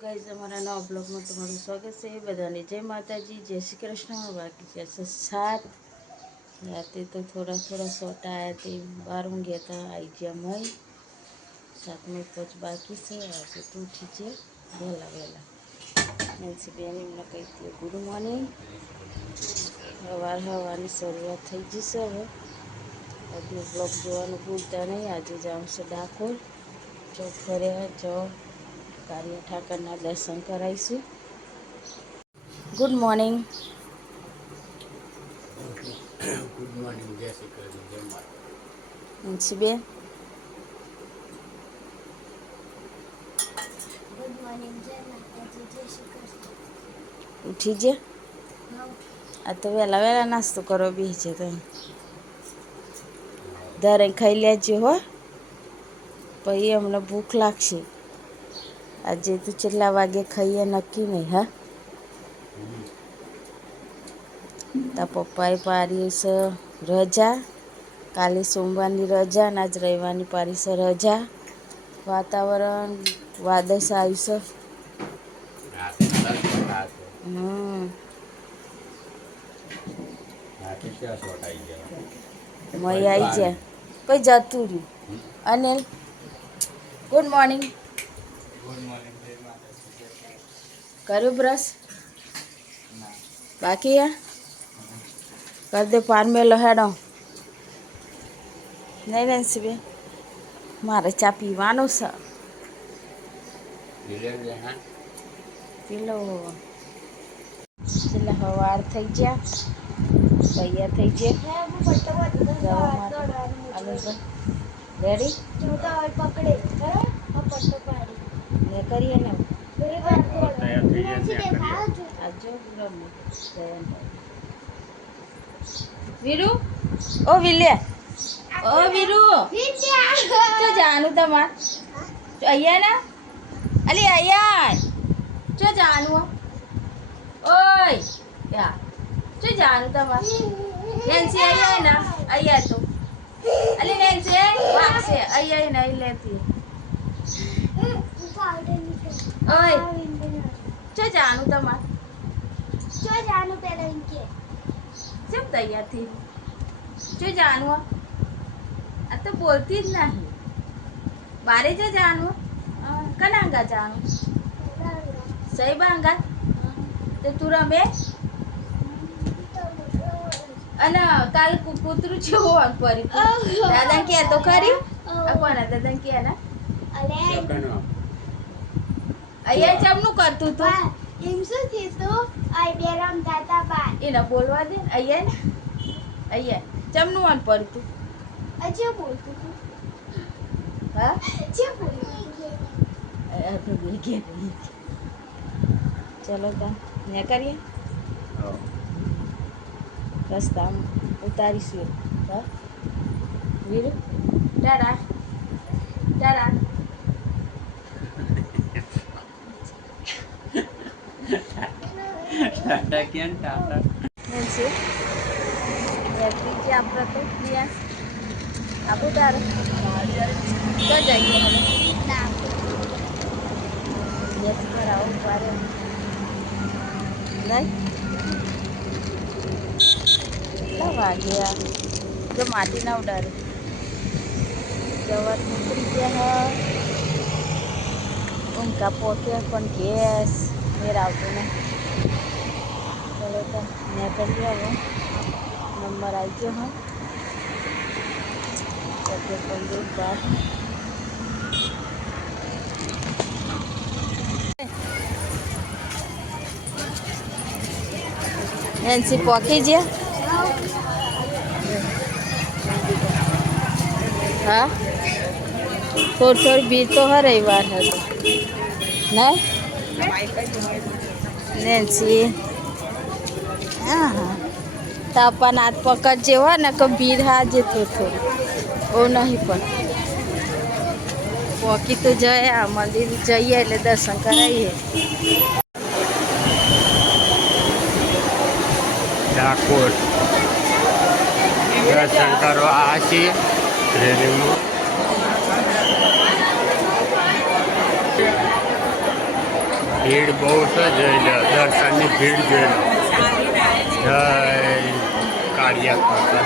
Guys અમારા નવા બ્લોગમાં તમારું સ્વાગત છે. બધાને જય માતાજી, જય શ્રી કૃષ્ણ. બાકી છે 7 રાતે તો થોડા સોટા આવ્યા તે બહાર ઊંઘ્યા હતા. આવી ગયા મય 7 5 બાકી છે. આજે તો ઉઠી છે વહેલા એનસી બેન એમને કહી હતી ગુડ મોર્નિંગ. હવાની શરૂઆત થઈ જશે. હવે આજે બ્લોગ જોવાનું ભૂલતા નહીં. આજે જાઉં છે ડાકોર, ચોક ફર્યા ચો કાર્ય ઠાકરના દર્શન કરાવીશું. Good morning. Good morning, Jai Shri Krishna, જય માતા. અંશીબેન ગુડ મોર્નિંગ, જય માતાજી, જય શ્રી કૃષ્ણ. ઉઠી ગયા? આ તો વહેલા નાસ્તો કરો બી છે તો ધારે ખાઈ લેજો હો, પછી અમને ભૂખ લાગશે. આજે તો કેટલા વાગે ખાઈએ નક્કી નહીં. હા, તા પપ્પાએ પાડી છે રજા. કાલે સોમવારની રજા અને આજ રવિવારની પાડી છે રજા. વાતાવરણ વાદળ આવ્યું છે. મય આવી જાય પછી જતું રહ્યું. Anil good morning. કર્યું બ્રશ? બાકી હે? કર દે પાન મેલો હેડો. નહીં રેન્સીબેન મારે ચા પીવાનો છે. પીલો એટલે સવાર થઈ ગયા, તૈયાર થઈ ગયા. રેડી પકડે પટ્ટો પાડી ને કરીએ ને વીરુ. ઓ વિલ્યા, ઓ વીરુ તો જાનું તમાર અહીંયા ના અલી અહીંયા જો જાનું. ઓય યા જો જાનું તમાર નેન્સી અહીંયા ના અહીંયા તો અલી નેન્સી વાગશે અહીંયા નહીં લેતી. ઓય જો જાનું તમાર જો જાનું પેલા ઇનકે જબ તૈયાર થઈ જો જાનું. આ તો બોલતી જ નહીં. બારે જો જાનું કનાંગા જાનું સહી બાંગા તો તું રમે. અને કાલ કૂતરું છે હોવાનું પરી દાદા કે તો ખરી. આ કોના દાદા કે ને અહીંયા ચમનું કરતું તું એમ શું થયું? આઈ બે રમતા હતા બાર. એને બોલવા દે. અહીંયા ને અહીંયા ચમનું વાન પડતું. અજે બોલતું તું. હા જે બોલતું ચલો તા ને કરીએ રસ્તા ઉતારીશું. હા વીર ટાટા ટાટા. ટાટા કેમ ટાટા છે આપણે તો પ્રિયાસ આપું તારે તો જઈએ હવે યસ કરાવું પારે નહીં. કેટલા વાગ્યા જો માટી ના ઉડાડે. જવા નીકળી ગયા. ઊંઘા પોક્યા પણ ગેસ મેર આવતો ને. ચલો તો મેં કરી હવે નંબર આવી ગયો. હા પેટ્રોલ પંપ બાર એનસી પોકી ગયા. હા થોડી ભીડ તો હર રવિવાર હતી નહીં નેન્સી. હા હા તાપા નાથ પકડજે હો ને કે ભીડ હાજે થોડી બહુ નહીં પણ પોકી તો જયા મંદિર જઈએ એટલે દર્શન કરાવીએ. ડાકોર દર્શન કરવા આ છીએ ભીડ બહુ છે, જોઈ લો દર્શનની ભીડ જોઈ લો. જય કાળિયા કાકા.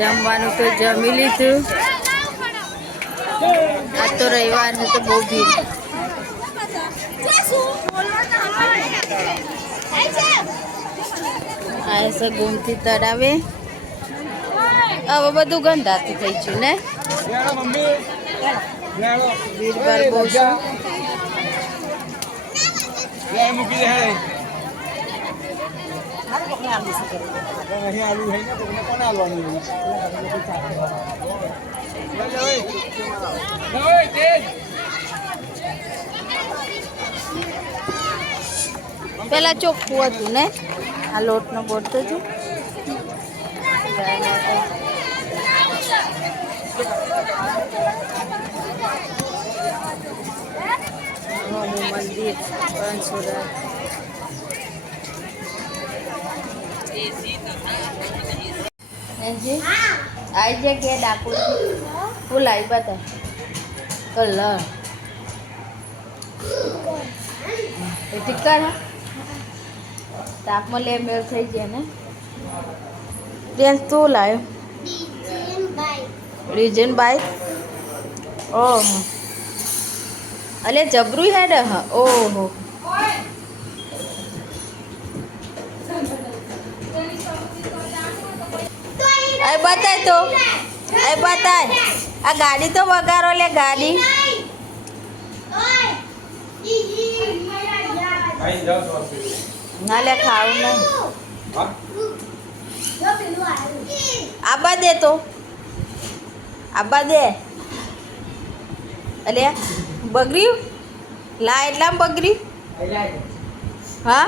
જમવાનું તો જમી લીધું. આજ તો રવિવાર છે તો બહુ ભીડ. આ છે ગોમતી તળાવે. હવે બધું ગંધાતું થઈ ગયું ને. ભીડ પર બહુ છે. પેલા ચોખ્ખું હતું ને, આ લોટનો બોટ તો હતું. મંદિર પંચોરા. आई जगह डाकू फूल आई बता कलर टिक्का है ताप में ले मेल थई जाए ने बेन तू लायो रीजन बाइक ओह अले जबरू है डे ओहो आई बताए तो आई बताए आ गाड़ी तो वगारो ले गाड़ी ना ले खाऊ नहीं आबा दे तो आबा दे अले बगरी ला एटला बगरी हाँ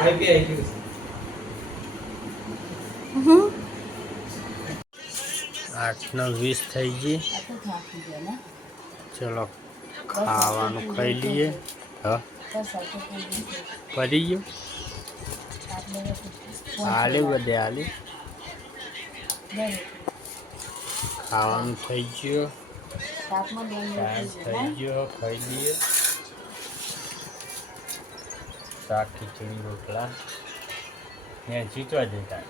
8:20 થઈ ગઈ. ચલો ખાવાનું ખાઈ લઈએ. હા પડી ગયું આલે બધે આલે ખાવાનું થઈ ગયું. થઈ ગયો ખાઈ લઈએ. શાક ખીચડી રોટલા ને જીતવા જતા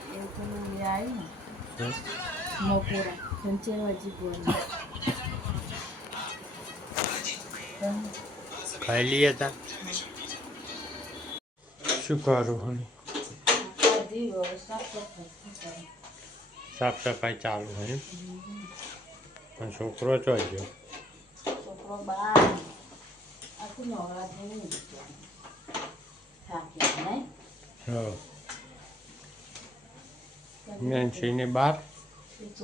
ખાઈ લઈએ તા શું કરું સાફ સફાઈ ચાલુ હોય પણ છોકરો ચો ગયો ને બાર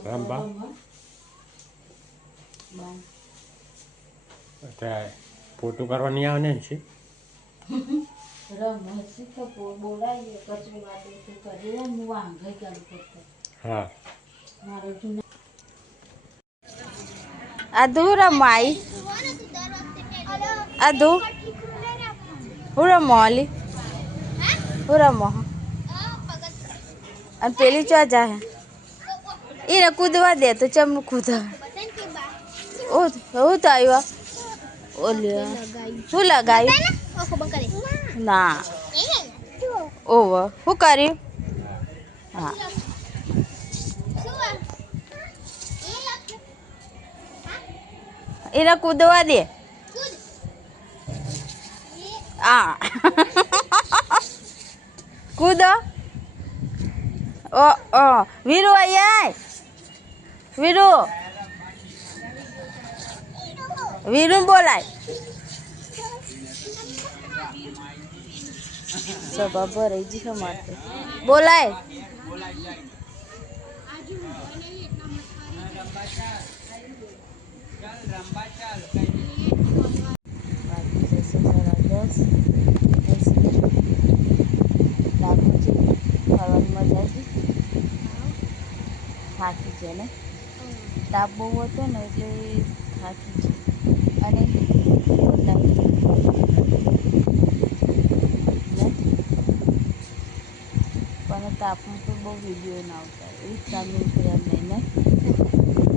રંબા અત્યારે પોતું કરવા નહીં આવે ને છે હા अधू रमाई अधू पूरा मॉली पूरा मोह અને પેલી ચો જાય એને કૂદવા દે તો ચમનું કૂદા ઓ હું તો આવ્યો ઓલે શું લગાવ્યું ના ઓવ શું કર્યું હા એને કૂદવા દે આ કૂદો ઓ વીરુ આય વીરુ બોલાય સભા ભરાઈ જી મારતે બોલાય થાકી છે ને તાપ બહુ હતો ને એટલે થાકી છે અને પણ તાપમાં તો બહુ વિડીયો ના આવતા એ ચાલુ ઉતર્યા નહીં ને